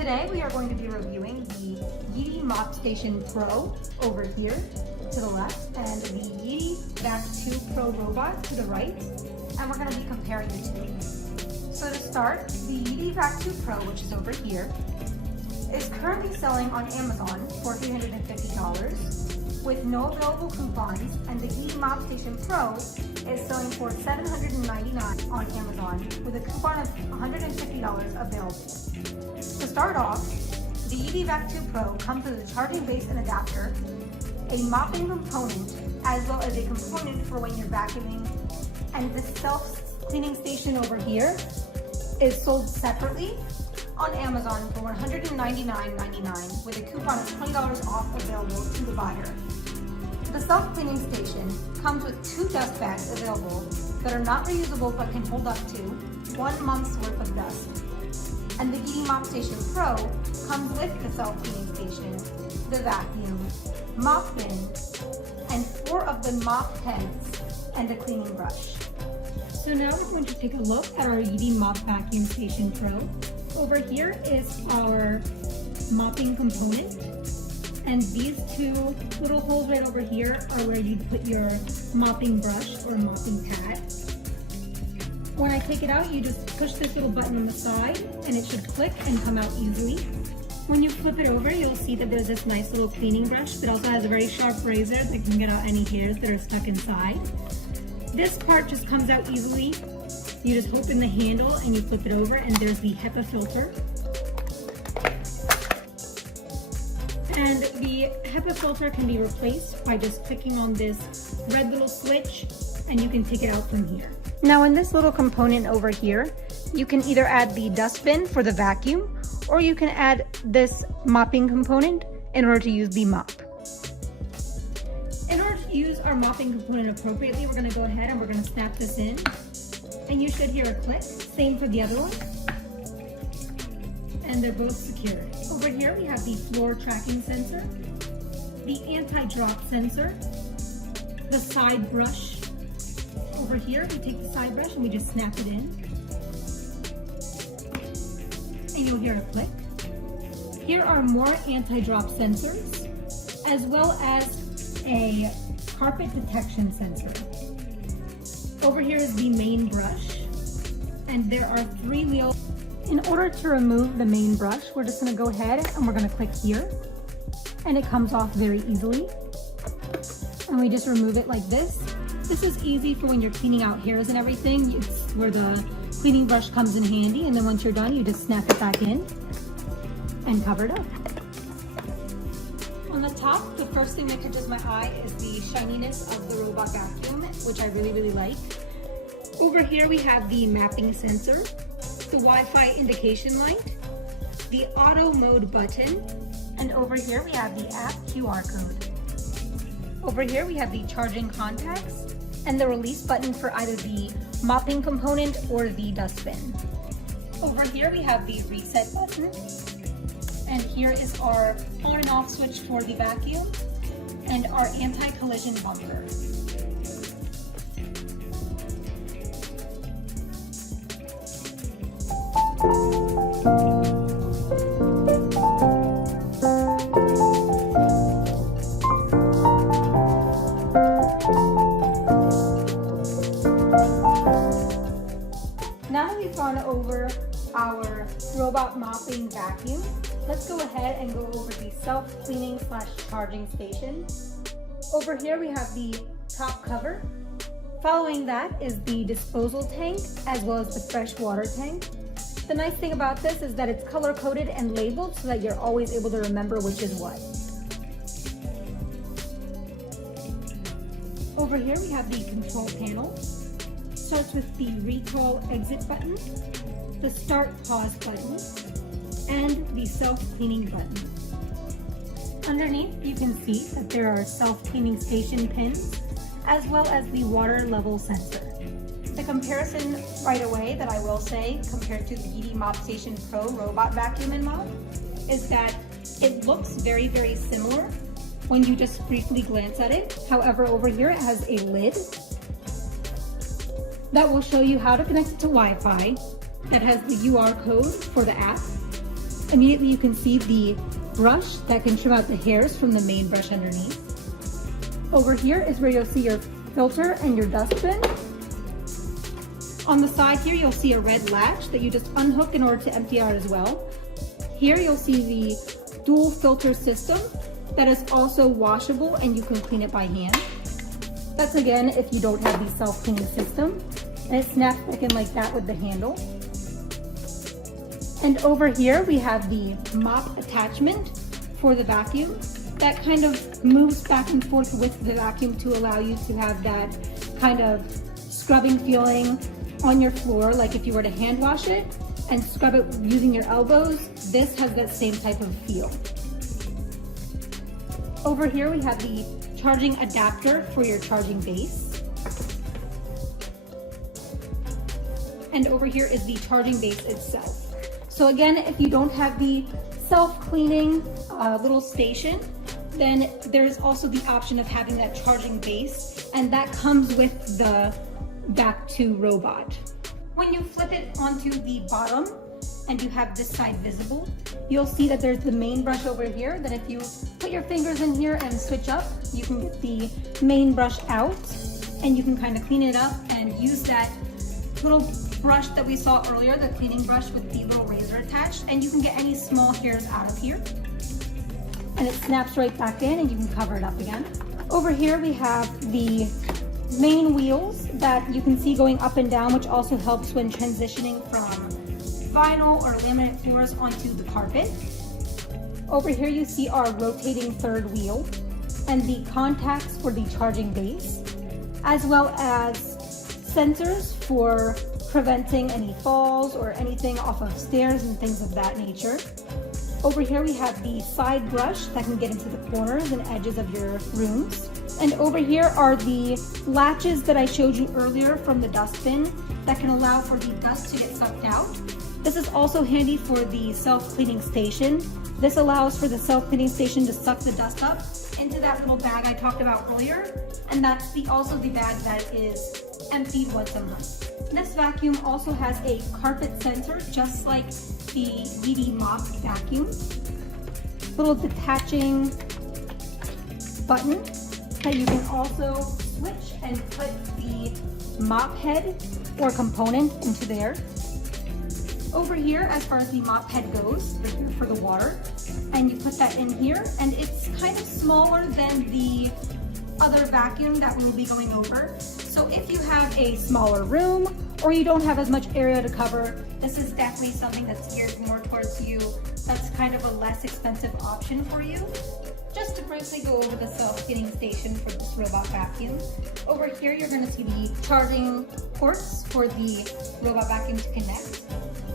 Today we are going to be reviewing the Yeedi Mop Station Pro over here to the left and the Yeedi Vac 2 Pro Robot to the right, and we're going to be comparing the two. So to start, the Yeedi Vac 2 Pro, which is over here, is currently selling on Amazon for $350 with no available coupons, and the Yeedi Mop Station Pro is selling for $799 on Amazon with a coupon of $150 available. To start off, the Yeedi vac 2 Pro comes with a charging base and adapter, a mopping component, as well as a component for when you're vacuuming, and the self-cleaning station over here is sold separately on Amazon for $199.99 with a coupon of $20 off available to the buyer. The self-cleaning station comes with 2 dust bags available that are not reusable but can hold up to 1 month's worth of dust. And the Yeedi Mop Station Pro comes with the self-cleaning station, the vacuum, mop bin, and 4 of the mop heads and a cleaning brush. So now we're going to take a look at our Yeedi Mop Vacuum Station Pro. Over here is our mopping component, and these 2 little holes right over here are where you put your mopping brush or mopping pad. When I take it out, you just push this little button on the side and it should click and come out easily. When you flip it over, you'll see that there's this nice little cleaning brush that also has a very sharp razor that can get out any hairs that are stuck inside. This part just comes out easily. You just open the handle and you flip it over, and there's the HEPA filter. And the HEPA filter can be replaced by just clicking on this red little switch, and you can take it out from here. Now in this little component over here, you can either add the dustbin for the vacuum, or you can add this mopping component in order to use the mop. In order to use our mopping component appropriately, we're going to go ahead and we're going to snap this in, and you should hear a click. Same for the other one. And they're both secured. Over here we have the floor tracking sensor, the anti-drop sensor, the side brush. Over here we take the side brush and we just snap it in, and you'll hear a click. Here are more anti-drop sensors, as well as a carpet detection sensor. Over here is the main brush, and there are 3 wheels. In order to remove the main brush, we're just going to go ahead and we're going to click here, and it comes off very easily. And we just remove it like this. This is easy for when you're cleaning out hairs and everything. It's where the cleaning brush comes in handy, and then once you're done, you just snap it back in and cover it up. On the top, the first thing that catches my eye is the shininess of the robot vacuum, which I really like. Over here we have the mapping sensor, the Wi-Fi indication light, the auto mode button, and over here we have the app QR code. Over here we have the charging contacts and the release button for either the mopping component or the dustbin. Over here we have the reset button, and here is our on and off switch for the vacuum and our anti-collision bumper. Now that we've gone over our robot mopping vacuum, let's go ahead and go over the self-cleaning / charging station. Over here we have the top cover. Following that is the disposal tank, as well as the fresh water tank. The nice thing about this is that it's color-coded and labeled so that you're always able to remember which is what. Over here we have the control panel. Starts with the recall exit button, the start pause button, and the self-cleaning button. Underneath you can see that there are self-cleaning station pins, as well as the water level sensor. The comparison right away that I will say compared to the Yeedi Mop Station Pro robot vacuum and mop is that it looks very similar when you just briefly glance at it. However, over here it has a lid that will show you how to connect it to Wi-Fi, that has the UR code for the app, Immediately you can see the brush that can trim out the hairs from the main brush underneath. Over here is where you'll see your filter and your dustbin. On the side here, you'll see a red latch that you just unhook in order to empty out as well. Here you'll see the dual filter system that is also washable and you can clean it by hand. That's again if you don't have the self-cleaning system, and it snaps back in like that with the handle. And over here we have the mop attachment for the vacuum that kind of moves back and forth with the vacuum to allow you to have that kind of scrubbing feeling on your floor, like if you were to hand wash it and scrub it using your elbows. This has that same type of feel. Over here we have the charging adapter for your charging base. And over here is the charging base itself. So again, if you don't have the self-cleaning little station, then there's also the option of having that charging base, and that comes with the Vac 2 robot. When you flip it onto the bottom and you have this side visible, you'll see that there's the main brush over here, that if you put your fingers in here and switch up, you can get the main brush out and you can kind of clean it up and use that little brush that we saw earlier, the cleaning brush with the little razor attached, and you can get any small hairs out of here. And it snaps right back in and you can cover it up again. Over here we have the main wheels that you can see going up and down, which also helps when transitioning from vinyl or laminate floors onto the carpet. Over here you see our rotating third wheel and the contacts for the charging base, as well as sensors for preventing any falls or anything off of stairs and things of that nature. Over here we have the side brush that can get into the corners and edges of your rooms. And over here are the latches that I showed you earlier from the dustbin that can allow for the dust to get sucked out. This is also handy for the self-cleaning station. This allows for the self-cleaning station to suck the dust up into that little bag I talked about earlier. And that's also the bag that is emptied once a month. This vacuum also has a carpet sensor, just like the Yeedi mop vacuum. Little detaching button that you can also switch and put the mop head or component into there. Over here, as far as the mop head goes, for the water, and you put that in here, and it's kind of smaller than the other vacuum that we'll be going over. So if you have a smaller room or you don't have as much area to cover, this is definitely something that's geared more towards you. That's kind of a less expensive option for you. Just to briefly go over the self-cleaning station for this robot vacuum. Over here, you're going to see the charging ports for the robot vacuum to connect.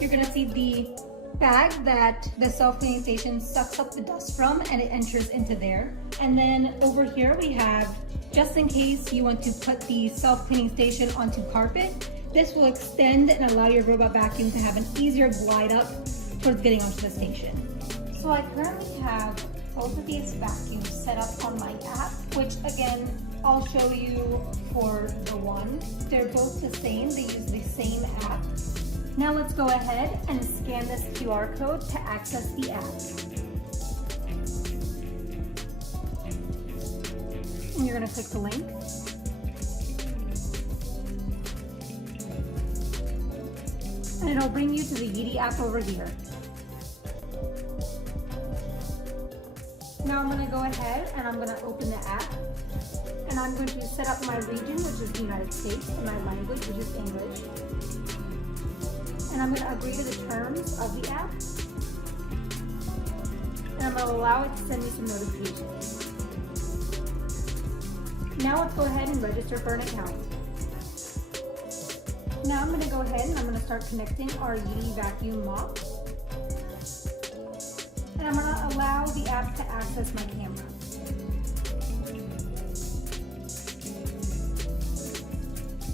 You're going to see the bag that the self-cleaning station sucks up the dust from, and it enters into there. And then over here we have, just in case you want to put the self-cleaning station onto carpet, this will extend and allow your robot vacuum to have an easier glide up towards getting onto the station. So I currently have both of these vacuums set up on my app, which again, I'll show you for the one. They're both the same, they use the same app. Now let's go ahead and scan this QR code to access the app. And you're going to click the link. And it'll bring you to the Yeedi app over here. Now I'm going to go ahead and I'm going to open the app. And I'm going to set up my region, which is the United States, and my language, which is English. And I'm going to agree to the terms of the app. And I'm going to allow it to send me some notifications. Now let's go ahead and register for an account. Now I'm going to go ahead and I'm going to start connecting our Yeedi vacuum mop. And I'm going to allow the app to access my camera.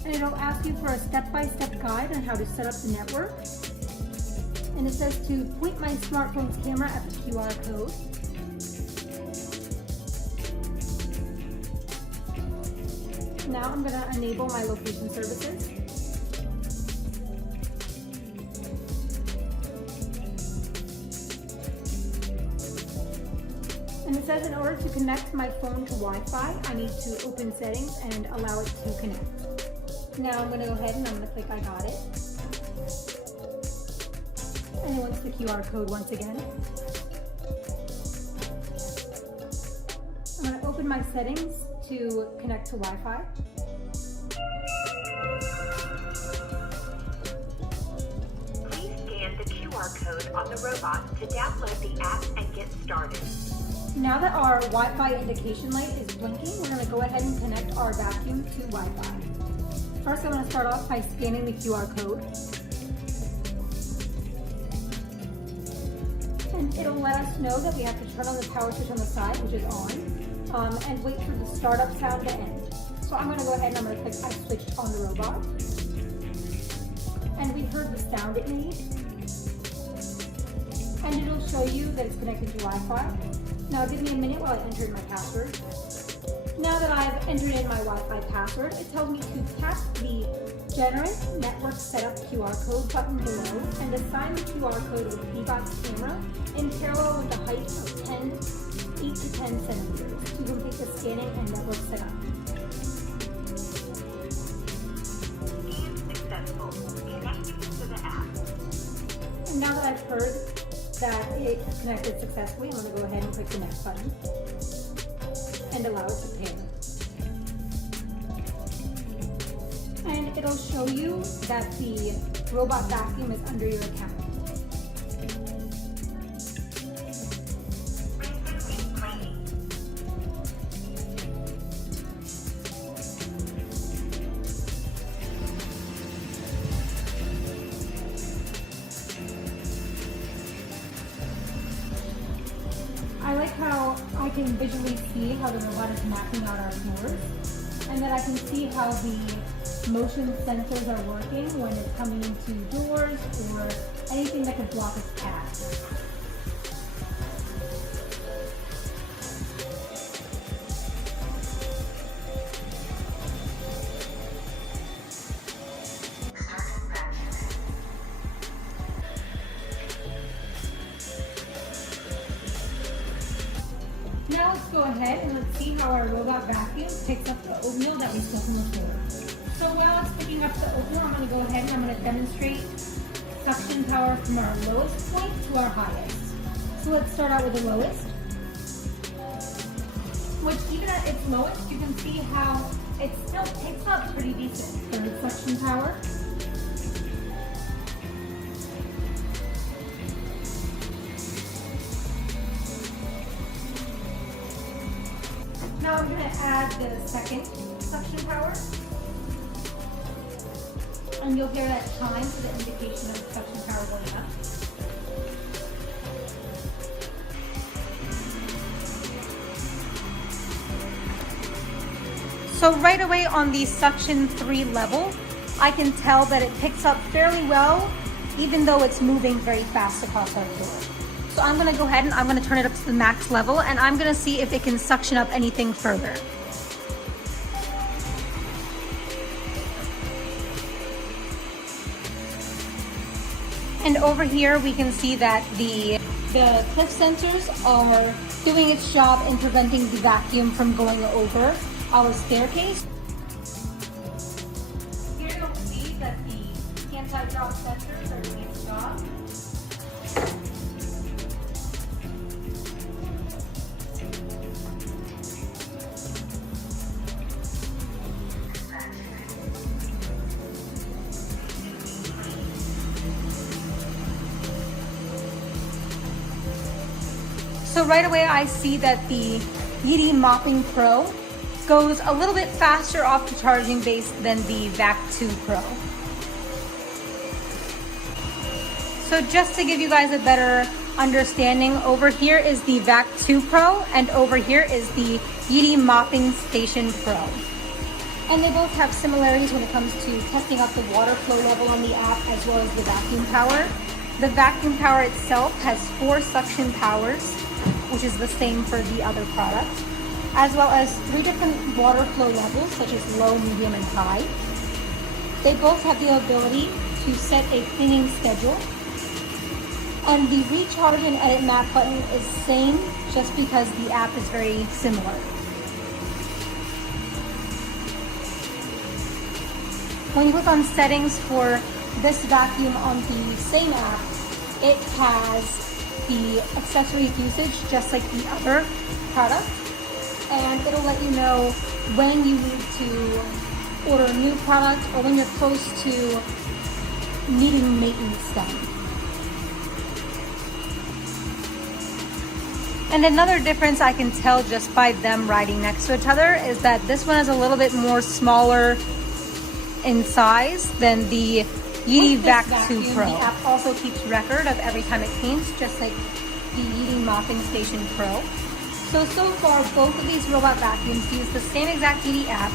And it'll ask you for a step-by-step guide on how to set up the network. And it says to point my smartphone's camera at the QR code. Now I'm going to enable my location services. And it says in order to connect my phone to Wi-Fi, I need to open settings and allow it to connect. Now I'm going to go ahead and I'm going to click I got it. And it wants the QR code once again. I'm going to open my settings to connect to Wi-Fi. Please scan the QR code on the robot to download the app and get started. Now that our Wi-Fi indication light is blinking, we're going to go ahead and connect our vacuum to Wi-Fi. First, I'm going to start off by scanning the QR code. And it'll let us know that we have to turn on the power switch on the side, which is on, and wait for the startup sound to end. So I'm going to go ahead and I'm going to click I switched on the robot. And we heard the sound it made. And it'll show you that it's connected to Wi-Fi. Now give me a minute while I enter in my password. Now that I've entered in my Wi-Fi password, it tells me to tap the Generate Network Setup QR code button below and assign the QR code with Yeedi vac camera in parallel with the height of 8 to 10 centimeters to complete the scanning and network setup. Scan successful. Connecting to the app. And now that I've heard that it's connected successfully, I'm going to go ahead and click the next button and allow it to pair. And it'll show you that the robot vacuum is under your account. I like how I can visually see how the robot is mapping out our floors, and that I can see how the motion sensors are working when it's coming into doors or anything that could block its path. Now let's go ahead and let's see how our robot vacuum picks up the oatmeal that we stuck on the floor. So while it's picking up the oatmeal, I'm going to go ahead and I'm going to demonstrate suction power from our lowest point to our highest. So let's start out with the lowest. Which even at its lowest, you can see how it still picks up pretty decent for its suction power. Now I'm going to add the second suction power. And you'll hear that chime for the indication of suction power going up. So right away on the suction 3 level, I can tell that it picks up fairly well, even though it's moving very fast across our floor. So I'm going to go ahead and I'm going to turn it up to the max level, and I'm going to see if it can suction up anything further. And over here we can see that the cliff sensors are doing its job in preventing the vacuum from going over our staircase. Here you'll see that the anti-drop sensors are doing its job. So right away I see that the Yeedi Mopping Pro goes a little bit faster off the charging base than the Vac 2 Pro. So just to give you guys a better understanding, over here is the Vac 2 Pro and over here is the Yeedi Mopping Station Pro. And they both have similarities when it comes to testing out the water flow level on the app as well as the vacuum power. The vacuum power itself has 4 suction powers, which is the same for the other product, as well as 3 different water flow levels, such as low, medium, and high. They both have the ability to set a cleaning schedule, And the recharge and edit map button is the same, just because the app is very similar. When you click on settings for this vacuum on the same app, it has the accessory usage just like the other product, and it'll let you know when you need to order a new product or when you're close to needing maintenance done. And another difference I can tell just by them riding next to each other is that this one is a little bit more smaller in size than the Yeedi Vac 2 Pro. The app also keeps record of every time it cleans, just like the Yeedi Mopping Station Pro. So far, both of these robot vacuums use the same exact Yeedi app.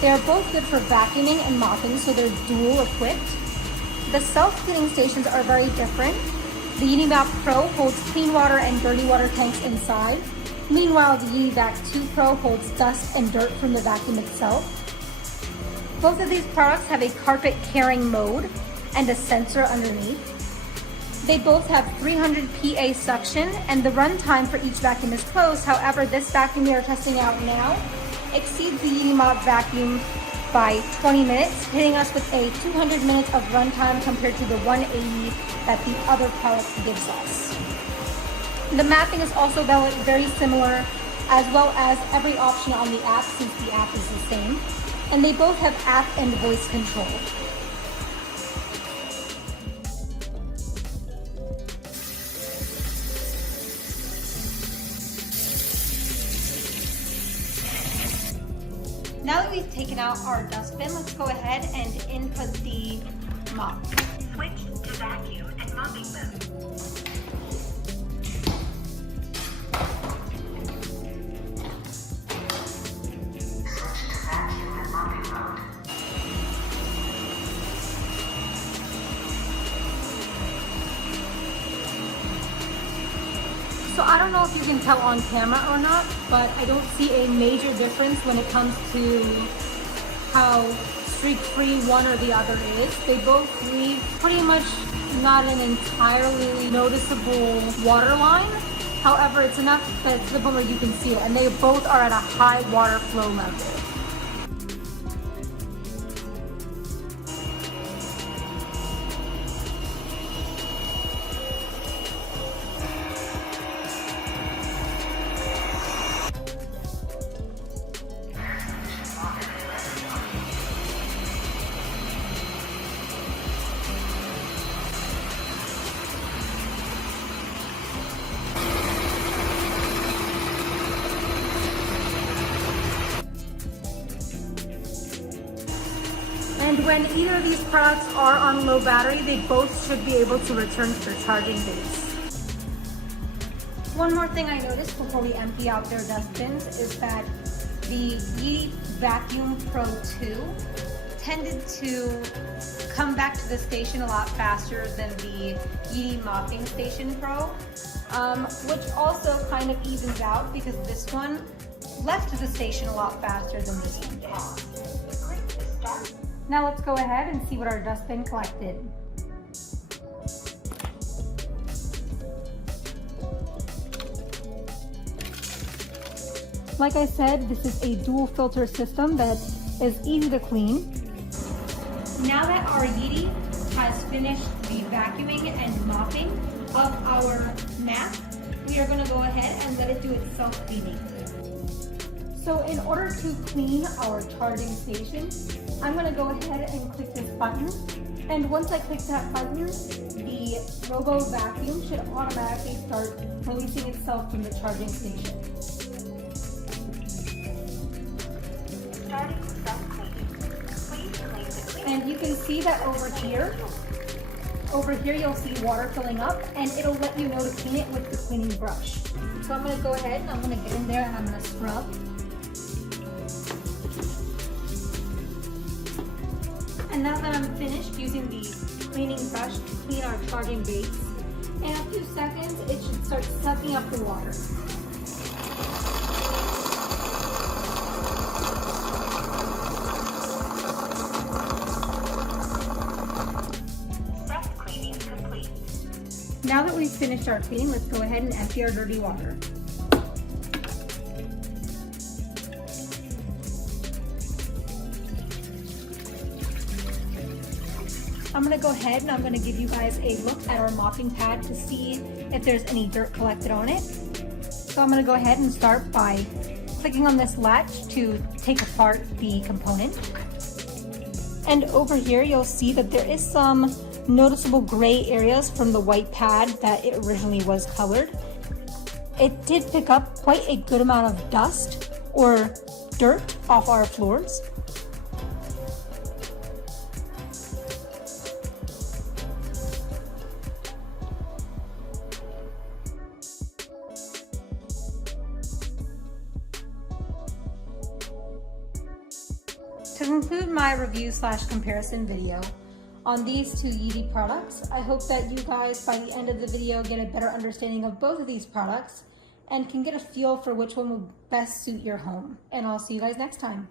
They're both good for vacuuming and mopping, so they're dual equipped. The self-cleaning stations are very different. The Yeedi Mop Pro holds clean water and dirty water tanks inside. Meanwhile, the Yeedi Vac 2 Pro holds dust and dirt from the vacuum itself. Both of these products have a carpet carrying mode and a sensor underneath. They both have 300 PA suction, and the runtime for each vacuum is closed. However, this vacuum we are testing out now exceeds the Yeedi Mop vacuum by 20 minutes, hitting us with a 200 minutes of runtime compared to the 180 that the other product gives us. The mapping is also very similar, as well as every option on the app, since the app is the same. And they both have app and voice control. Now that we've taken out our dustbin, let's go ahead and input the mop. Switch to vacuum and mopping mode. So I don't know if you can tell on camera or not, but I don't see a major difference when it comes to how streak-free one or the other is. They both leave pretty much not an entirely noticeable water line. However, it's enough that to the point where you can see it, and they both are at a high water flow level. And when either of these products are on low battery, they both should be able to return to their charging base. One more thing I noticed before we empty out their dustbins is that the Yeedi Vacuum Pro 2 tended to come back to the station a lot faster than the Yeedi Mopping Station Pro, which also kind of evens out because this one left the station a lot faster than this one did. Now let's go ahead and see what our dustbin collected. Like I said, this is a dual filter system that is easy to clean. Now that our Yeedi has finished the vacuuming and mopping of our mat, we are going to go ahead and let it do its self-cleaning. So in order to clean our charging station, I'm going to go ahead and click this button. And once I click that button, the Robo Vacuum should automatically start releasing itself from the charging station. Starting self-cleaning. Please clean the clean. And you can see that over here you'll see water filling up, and it'll let you know to clean it with the cleaning brush. So I'm going to go ahead and I'm going to get in there and I'm going to scrub. And now that I'm finished using the cleaning brush to clean our charging base, in a few seconds it should start sucking up the water. Now we've finished our cleaning, let's go ahead and empty our dirty water. I'm gonna go ahead and I'm gonna give you guys a look at our mopping pad to see if there's any dirt collected on it. So I'm gonna go ahead and start by clicking on this latch to take apart the component. And over here, you'll see that there is some noticeable gray areas from the white pad that it originally was colored. It did pick up quite a good amount of dust or dirt off our floors. To conclude my review/comparison video on these two Yeedi products, I hope that you guys by the end of the video get a better understanding of both of these products and can get a feel for which one will best suit your home. And I'll see you guys next time.